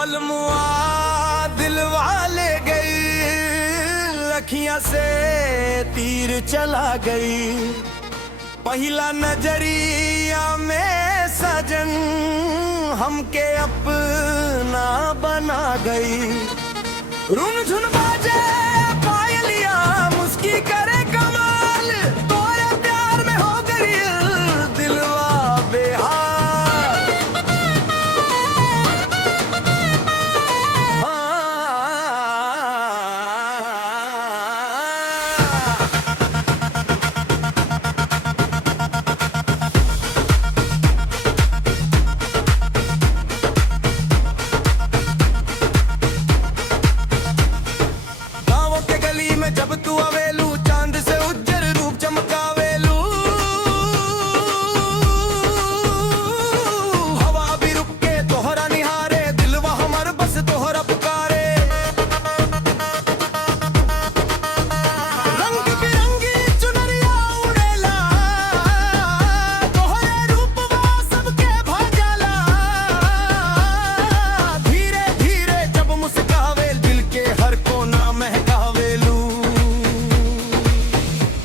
बलमुआ दिल वाले गई, अखियां से तीर चला गई। पहला नजरिया में सजन हमके अपना बना गई। रुन झुन बाजे पायलिया, मुस्की करे कमाल, तोरे प्यार में हो गई दिलवा बेहाल। गाँव के गली में जब तू आवेलू, चांद से उज्जर रूप चमकावेलू। हवा भी रुक के तोहरा निहारे, दिलवा हमर बस तोहरा पुकारे। रंग बिरंगी चुनरिया उड़ेला, तोहरे रूपवा सबके भाजाला। धीरे धीरे जब मुस्कावे, दिल के हर कोना महकावेलू।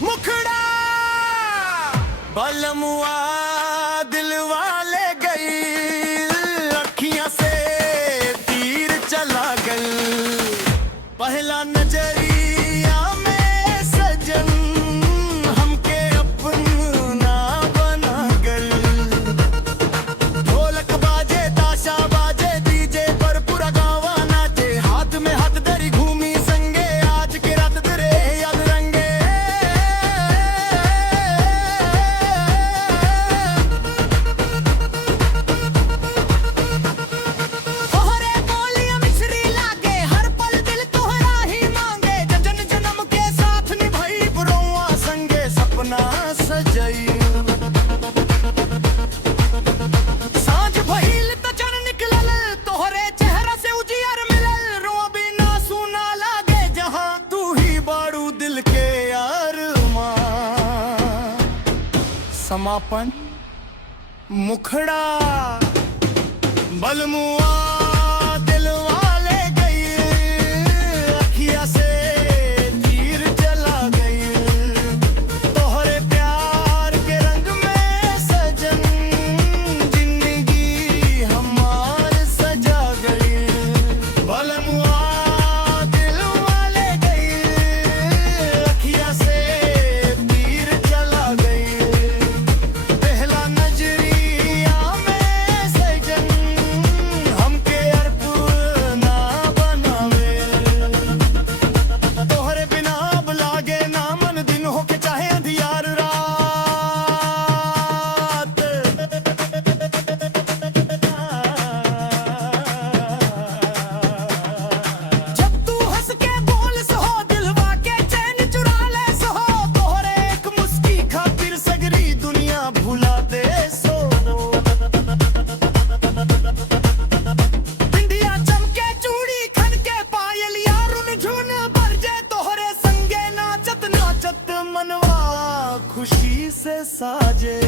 मुखड़ा बलमुआ दिल वाले गई, अखियां से तीर चला गई। पहला नजरिया में सजन हमके अपना बना गई। ढोलक बाजे ताशा बाजे, डीजे पर पूरा गाँव नाचे। हाथ में हाथ धरी घूमी संगे, आज के रात तेरे याद रंगे। तोहरे बोलियां मिश्री लागे, हर पल दिल तोहरा ही मांगे। जन्म जन्म के साथ निभाई बुरौआ संगे, सपना सजई। सांझ भइल त चन निकलल, तोहरे चेहरा से उजियर मिलल। रोआ बिना सुना लागे, जहां तू ही बारू दिल के अरमान। समापन मुखड़ा बलमुआ दिल वाले गई, अखियां से तीर चला गई। तोहरे प्यार के रंग में सजन जिंदगी हमार सजा गई। बलमुआ दिल वाले गई, अखियां से तीर चला गई। पहला नजरिया में सजन हमके अपना बनावे। तोहरे बिना अब लागे ना मन, दिन हो के चाहे अंधियार रात। जब तू हंस के बोल सहो, दिलवा के चैन चुरा ले सहो। तोहरे एक मुस्की खातिर सगरी दुनिया भुला दे सो। बिंदिया चमके चूड़ी खनके, पायल यारुन झुन बरजे। तोहरे संगे नाचत नाचत मनवा खुशी से साजे।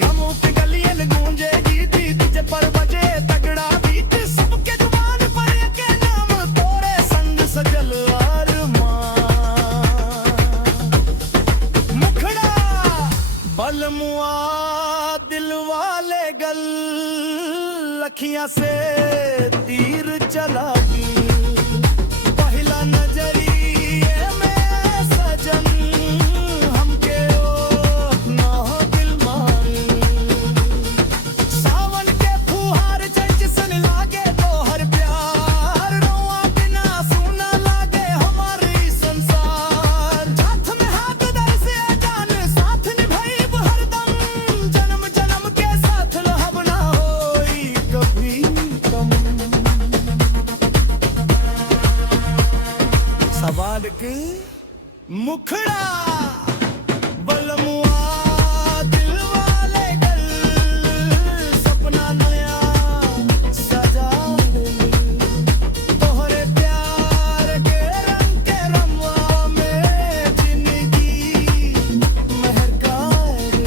गाँव के गलियन गूंजे गीत, तुझे पर बजे तगड़ा बीट। सबके जुबान पर के नाम, तोरे संग सजल अरमान। मुखड़ा बलमुआ दिल वाले गल, अखियां से तीर चला गई। पहला नजरिए में सजन हमके अपना दिल मान। सावन के फुहार जैसन लागे तोहर प्यार। रोआ बिना सुना लागे हमारी संसार। हाथ में हाथ धर से जान, साथ निभाई हरदम। जन्म जन्म के साथ रहब ना होई कभी कम। बलमुआ दिल वाले गल सपना नया सजा तोहरे प्यार के रंग के रमवा में जिंदगी महकाए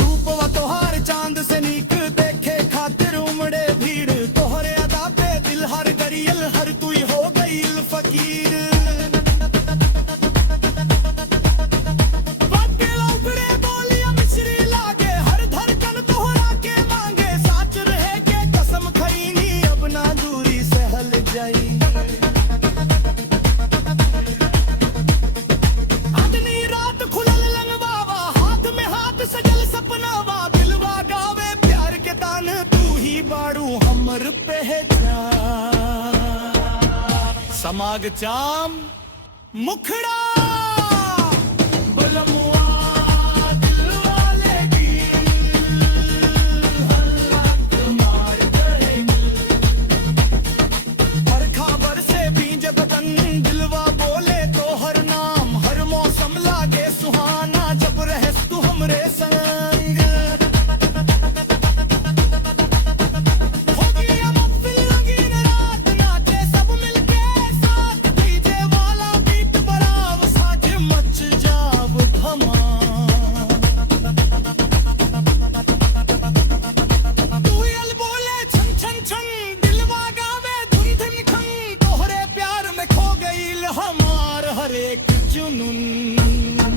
रूपवा तोहार चांद से नीक देखे खातिर उमड़े भीड़ तोहरे अदा पे दिल हर गरियल हर तुई हो गईल फकीर बाकेला उभरे बोलिया मिश्री लागे हर धड़कन तोहरा के मांगे साच रहे के कसम खईनी अब ना दूरी सहल जाई आदमी रात खुलल लंगवावा हाथ में हाथ सजल सपनावा दिलवा गावे प्यार के तान तू ही बाड़ू हमर पहचान समाग चाम मुखड़ा बलमुआ दिल वाले की हल्लक मार करेगी हर खबर से भींज बदन दिलवा बोले तो हर नाम हर मौसम लागे सुहाना जब रहस तू हमरे संग होगी अब महफिल रंगीन रात नाचे सब मिलके साथ डीजे वाला बीट बराव साजे मच जाव धमाल तू यल बोले छन छन छन दिलवा गावे धुन धुन खन तोहरे प्यार में खो गईल हमार हर एक जुनून